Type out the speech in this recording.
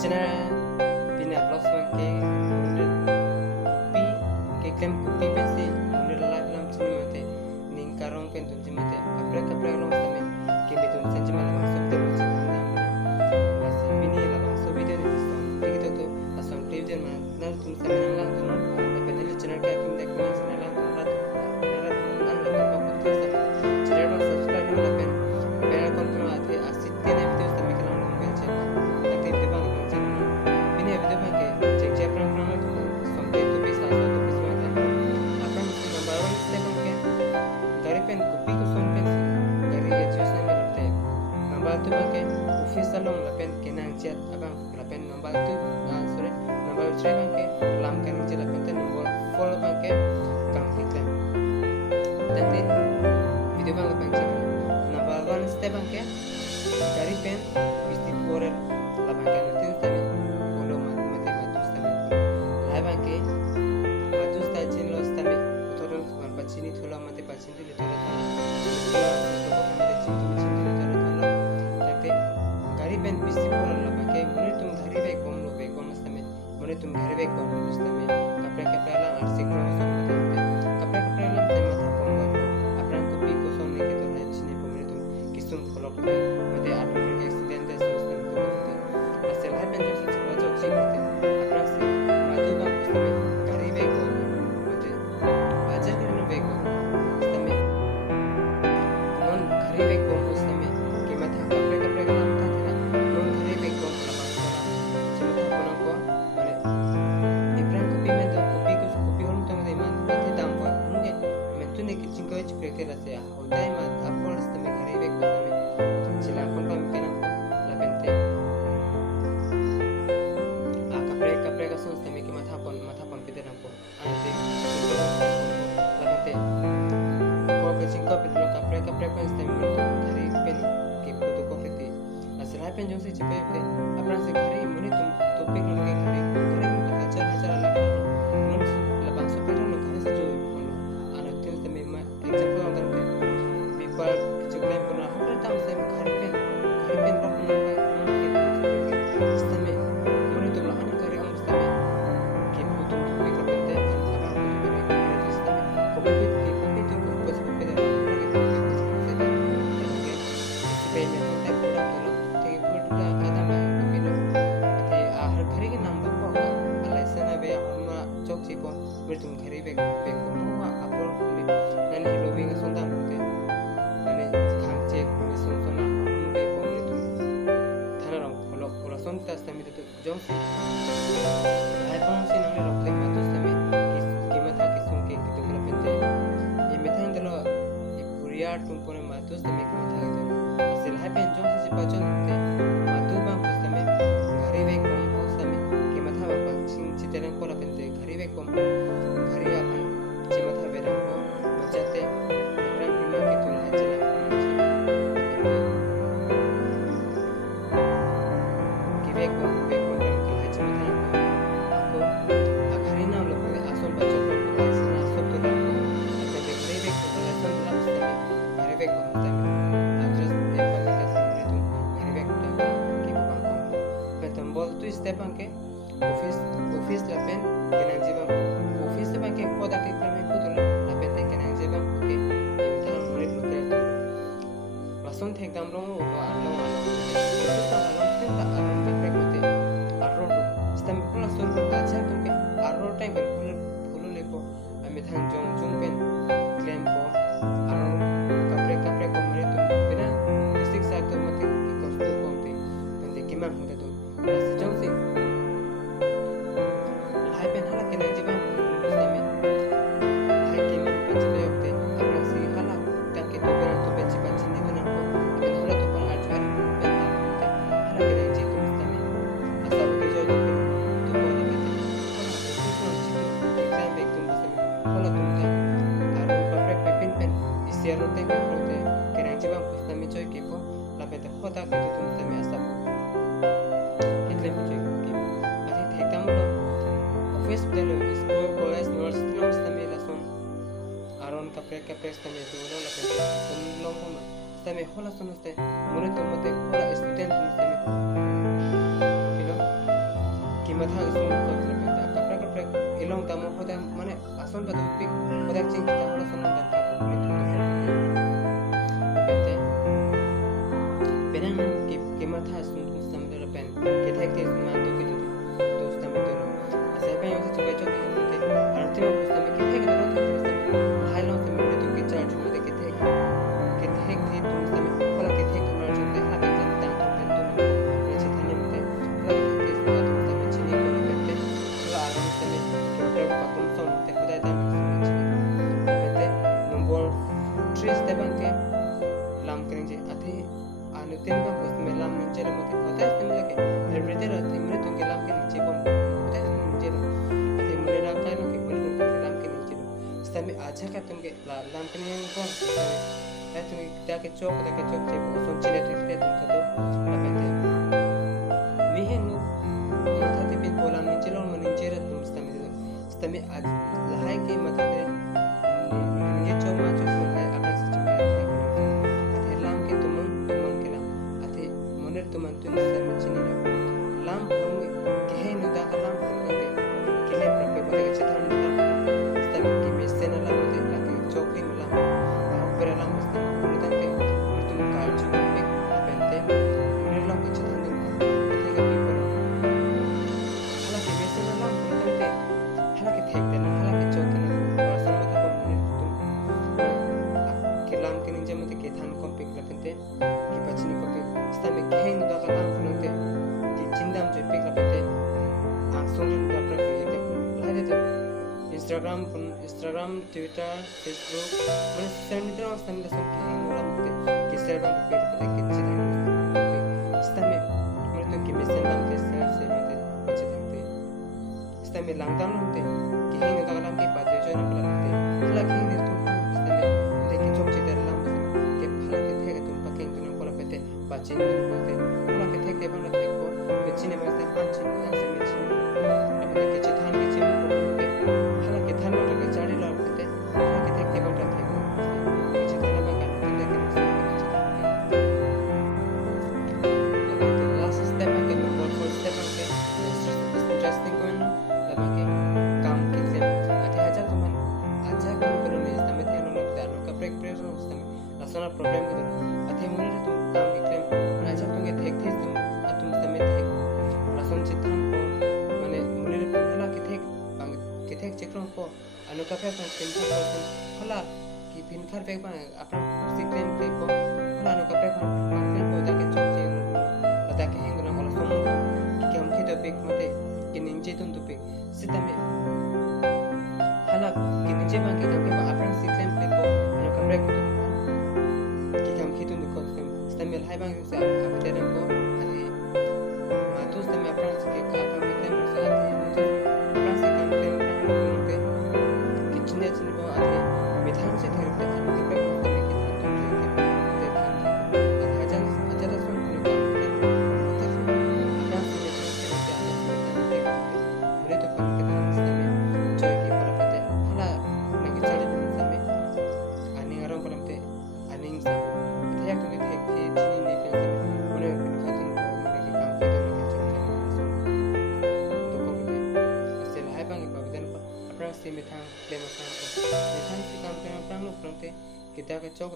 channel pina blogs bangke munir kopi ke klaim kopi besi munir live lam chini mate ning karong pen tunji mate kapre long stame ke betun sanji mala maksud te muci na basi bini la so video ni diston tikito to ason video man nal tum stame lang tunor penel channel ka kim dekna channel lang tunrat an lo ko putri sa channel ba subscribe no lapen bell icon ko ate asit tene video stame kana long belche ate video bang bini video bang ke check check pran pran to sompe to pisa so to pisa mate apan number 1 step ke gari pen kopi ko son pen gari ye jose me lapte number 2 bang ke office salon lapen kenang chat abang lapen number 2 sorry number 3 bang ke lam kan je lapen te number 4 bang ke kam kita tadi video bang lapen check number 1 step bang ke gari pen visit borel labang kan tin tami kono mate matus tami lai bang ke matus ta chin lo tami utoron mar pachini thola mate pachini le thola gari pen visit borel labang ke mune tum dhari be kom lo be kom tami mune tum dhari be kom lo tami kapre la arsik ro son mate kapre la tami tha kom lo apran kopi ko son ne ke to na chini pomre tum kisum follow le mate alu ke accident de so tami to asel hai pen jo se bajo chik mate apran se madu ba tami gari be ko mate ajar ke no be ko tami non gari be ko tami ke mate kapre la mata thina non gari be ko la ba sala chimata kono ko mane different kopi me to kopi hon tang de man pati dam ko hunge me tune ki chingko ich preke la se hodai ma apol tami gari be ko tami chila kon pam kana la bente kapre ka son tami ki matha pon pide na ko ante la bente ko ke chingko pide lo kapre pen tami gari pen ki putu ko pite asra pen jo se chipe pe apna se gari mune tum topic lo ke gari hajar ala non la bang so pero no kare se jo ana tin tami ma example on the people chukle puna hokra tam se gari pen ro no ke stame mune tum la ana gari on stame ke putu topic lo pente aba putu gari stame ko bit ke tum ko pas pe de ke pe me no te pura to te pura ada ma pino ate har gari ke nam ko ala se na be amma chok chi ko me tum gari be ko no apor me nan hilo be ga sonda te ane kham che me son son na be ko me tum thana ro polo pura son ta sta me to jom se hai pon se na ro te ma to sta me ki mata ki sun ke to kala pente e me than delo e puriya tum pone ma to sta me ki mata to asel hai pen jom se pa jon te ma to ba ko sta me gari be ko sta me ki mata ba ching chi teren ko la pente gari be ko gari apan chi mata be ran ko bachate ekran pima ke to la chela ki be ko ran ki ha chi mata ko agari na lo ko ason bacho ko la sana sob to la ko apne gari be ko la son la sta me gari be ko ta address e pa ke samre tu gari be ko ta ki ba ko petam bol tu step anke office la pen kenang jibam office la ke poda ke kame putul la pen te kenang jibam ke imta murid lokal lason thek dam ro ko allo ta allo ta allo ke prekote arro stam pula sur ko acha tum ke arro time ke pulu le ko ame than jong pen claim ko arro kapre ko mare tum bina district sa to mate ko sto ko te pen te kiman hote tum as jong se hai pen hala ke naji bang stame hai ke man pachile okte apna si hala tak ke to bena to bechi pachini bena ko pen hala to par ajwar pen ta hala ke naji tum stame asa ke jo to to ko na bete hala to exam be tum stame hala tum ta aru kapre pepin pen isiaro te ke prote ke naji bang stame choi ke po la bete khota ke tum stame asa kitle me choi ke ati thekam lo office delo school college university lo stame la son aron kapre stame to lo la pente son lo ko stame hola son ste mone to mate hola student stame pino mata sun ko tra penta kapra ilong tamo hoda mane ason badu pik hoda ching ta hoda sun dan ka pente penang ke mata sun samdara pen ke thek ke sun man to ke to stame to asai pen yo chukai chok ke artimo stame ke thek to hai lo stame to ke charge mo de ke thek thi to stame hola ke thek to mar chok de ha ke jan ta to pen to ne che thane mo de hola ke thek to stame chini ko pente hola aram stame ke pre pa kum son te hoda ta pente number 3 step ke lam krenje athe anu temba post me lam ninche mo te hoda stame lake everyday athe mre to ke lam ke ninche kon hoda ninche athe mre ra kai no ke pore to lam ke ninche stame acha ka tum ke lam ke ninche kon stame tum ta ke chok che son chile te tum ka to la pente me he no matha te pe bola ninche lo mo ninche ra tum stame आज लहाई के मथा ते ये चो मा चो लहाई अपना सच में अथे लाम के तुमन के लाम अथे मोनेर तुमन तुन सम चिनी लाम हम के नु दा लाम के ले प्रपे पते के चितान स्तम के मेसे न लाम ते लाके चोकरी मिला पर लाम स्तम पुनतन के तुम काल चो पे पेंते मोनेर लाम के चितान अथे के पीपल हाला के मेसे न लाम पुनतन के hala ke thek de hala ke chok de person mata ko mune tum ke lam ke ninja mate ke than kom pik lapente ke pachini ko pik stame ke heng da ka lam phunte ke chindam je pik lapente ang song da pra ke de la de Instagram Twitter Facebook mane send de stame da son ke heng lam te ke serva ke pik ke chindam stame mane to ke mesen lam te se mate pachite stame langdam te ke hing da lam ke pate jo na plante hala ke hing to stame de ke chok chiter lam ke phala ke thek tum pa ke tun ko pete pachin din bolte hala ke thek de bana thek ko mechine ba te panchin se mechine apne ke chethan ke chim ko ke hala ke than ma ke chari la pete hala ke thek de bana thek ko ke chethan ba ka pete ke last step ke number 4 step ke interesting ko no काम के से अथे आजा तुमन आजा को करो ने तमे थे नो दानो का ब्रेक प्रेस नो तमे लसना प्रॉब्लम के अथे मुने तुम काम के क्लेम आजा तुम के देख थे तुम तमे थे लसन चितन को माने मुने फला के थे चेक रो को अनु का पे 10% फला की पिन खर पे अपन सी क्लेम पे को फला अनु का पे क्लेम को दा के चोक जे लता के हेंग ना होला सोम की हम के तो पे मते के निंजे तुम तो पे सितमे hala ke nije ma ke kam अपन सिस्टम पे को अनु कमरे को के काम खितुन को सिस्टम hai bang से आप दे को अरे मातु सिस्टम अपन के का काम के से आते हैं अपन से काम के किचने चिने को आते मिठान से थे पे के पे सिस्टम के तुम के था अच्छा अच्छा सुन को काम के अपन से मुझे तो kita ke chok